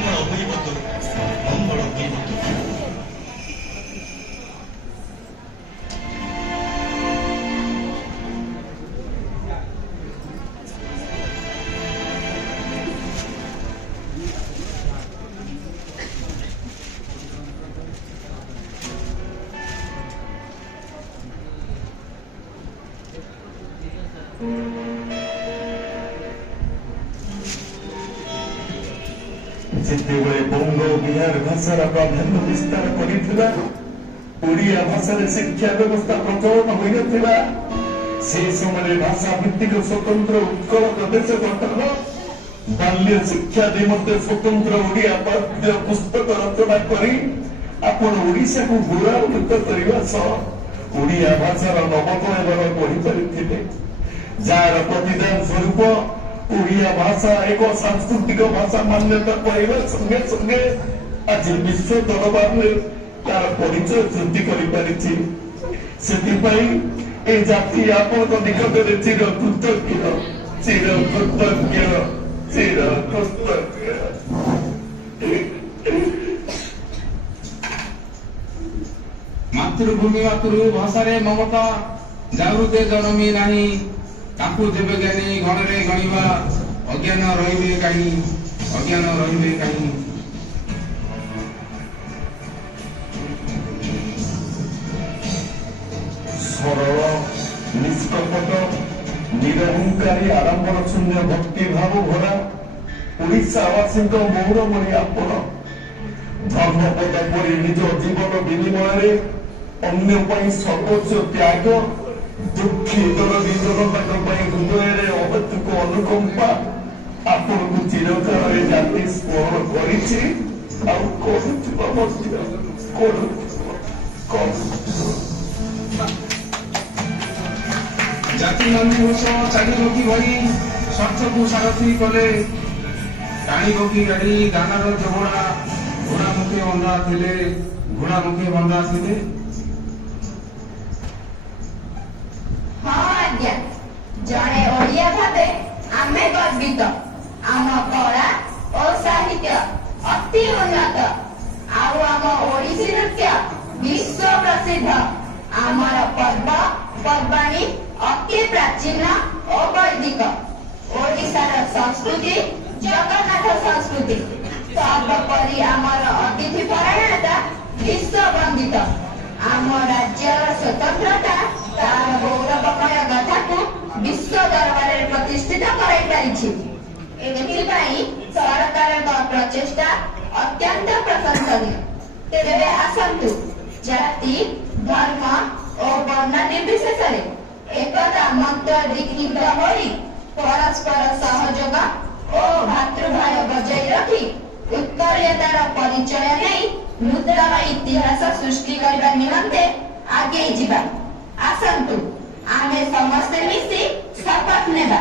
ମଙ୍ଗଳ ହୋଇବତୁ ମଙ୍ଗଳ ହୋଇବତୁ। ଯେତେବେଳେ ବଙ୍ଗ ବିହାର ଭାଷାର ପ୍ରାଧାନ୍ୟ ବିସ୍ତାର କରିଥିଲା, ଓଡ଼ିଆ ଭାଷାରେ ଶିକ୍ଷା ବ୍ୟବସ୍ଥା ପ୍ରଚଳନ ହୋଇନଥିଲା, ସେ ସମୟରେ ଭାଷା ଭିତ୍ତିକ ସ୍ୱତନ୍ତ୍ର ଉତ୍କଳ ପ୍ରଦେଶ ଗଠନ, ବାଲ୍ୟ ଶିକ୍ଷା ନିମନ୍ତେ ସ୍ୱତନ୍ତ୍ର ଓଡ଼ିଆ ପାଠ୍ୟ ପୁସ୍ତକ ରଚନା କରି ଆପଣ ଓଡ଼ିଶାକୁ ଗୌରବାନ୍ୱିତ କରିବା ସହ ଓଡ଼ିଆ ଭାଷାର ନବକଳେବର କରିପାରିଥିଲେ, ଯାହାର ପ୍ରତିଦାନ ସ୍ୱରୂପ ଓଡ଼ିଆ ଭାଷା ଏକ ସାଂସ୍କୃତିକ ଭାଷା ମାନ୍ୟତା ପାଇବା ସଙ୍ଗେ ସଙ୍ଗେ ଆଜି ବିଶ୍ୱ ଦରବାରରେ ତାର ପରିଚୟ ସୃଷ୍ଟି କରିପାରିଛି। ସେଥିପାଇଁ ଏ ଜାତି ଆପଣଙ୍କ ନିକଟରେ ଚିର କୃତଜ୍ଞ, ଚିର କୃତଜ୍ଞ, ଚିର କୃତଜ୍ଞ। ମାତୃଭୂମି ମାତୃଭାଷାରେ ମମତା ଜାଗୃତେ ଜନମି ନାହିଁ, ତାକୁ ଯେବେ ଜ୍ଞାନୀ ଗଣରେ ଗଣିବା, ଅଜ୍ଞାନ ରହିବେ କାହିଁ, ଅଜ୍ଞାନ ରହିବେ କାହିଁ। ସରଳ ନିଷ୍କପଟ ନିରହଙ୍କାରୀ ଆଡ଼ମ୍ବର ଶୂନ୍ୟ ଭକ୍ତି ଭାବ ଭରା ଓଡ଼ିଶାବାସୀଙ୍କ ମୌରମଣି ଆପଣ ଧର୍ମପଦ ପରି ନିଜ ଜୀବନ ବିନିମୟରେ ଅନ୍ୟ ପାଇଁ ସର୍ବୋଚ୍ଚ ତ୍ୟାଗ, ଦୁଃଖୀ ଦରଦୀ ଜନତାଙ୍କ ପାଇଁ ହୃଦୟରେ ଅହେତୁକ ଅନୁକମ୍ପା ଆପଣଙ୍କୁ ଚିରକାଳରେ ଜାତି ସ୍ମରଣ କରିଛି, ଆଉ କରୁଥିବା ମଧ୍ୟ ଜାତି ନନ୍ଦିଘୋଷ ଚାଲିବ କି ଭଳି ସ୍ୱାର୍ଥକୁ ସାରଥୀ କଲେ, ଟାଣିବ କି ଗାଡ଼ି ଦାନାର ଜୋଗଡ଼ା, ଘୋଡ଼ା ମୁଖେ ବନ୍ଧା ଥିଲେ, ଘୋଡ଼ା ମୁଖେ ବନ୍ଧା ଥିଲେ। ହଁ ଆଜ୍ଞା, ଜଣେ ଓଡ଼ିଆ ଭାବେ ଆମେ ଗର୍ବିତ। ଆମ କଳା ଓ ସାହିତ୍ୟ ଅତି ଉନ୍ନତ, ଆଉ ଆମ ଓଡ଼ିଶୀ ନୃତ୍ୟ ବିଶ୍ୱ ପ୍ରସିଦ୍ଧ। ଆମର ପର୍ବ ପର୍ବାଣୀ ଅତି ପ୍ରାଚୀନ ଓ ବୈଦିକ। ଓଡ଼ିଶାର ସଂସ୍କୃତି ଜଗନ୍ନାଥ ସଂସ୍କୃତି। ସର୍ବୋପରି ଆମର ଅତିଥି ପରାୟଣତା ବିଶ୍ୱ ବନ୍ଦିତ। ଆମ ରାଜ୍ୟର ସ୍ୱତନ୍ତ୍ରତା ତାର ଗୌରବମୟ ଗାଥାକୁ ବିଶ୍ୱ ଦରବାରରେ ପ୍ରତିଷ୍ଠିତ କରାଇ ପାରିଛି। ଏଥିପାଇଁ ସରକାରଙ୍କ ପ୍ରଚେଷ୍ଟା ଅତ୍ୟନ୍ତ ପ୍ରଶଂସନୀୟ। ତେବେ ଆସନ୍ତୁ, ଜାତି ଧର୍ମ ଓ ବର୍ଣ୍ଣ ନିର୍ବିଶେଷରେ ଏକତା ମନ୍ତ୍ର ଦୀକ୍ଷିତ ହୋଇ ପରସ୍ପର ସହଯୋଗ ଓ ଭାତୃଭାବ ବଜାଇ ରଖି ଉତ୍କଳୀୟତାର ପରିଚୟ ନେଇ ନୂତନ ଇତିହାସ ସୃଷ୍ଟି କରିବା ନିମନ୍ତେ ଆଗେଇ ଯିବା। ଆସନ୍ତୁ, ଆମେ ସମସ୍ତେ ମିଶି ଶପଥ ନେବା।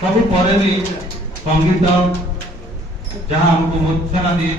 ସବୁ ପରେ ବି ସଙ୍ଗୀତ ଯାହା ଆମକୁ ମୂର୍ଚ୍ଛନା ଦିଏ।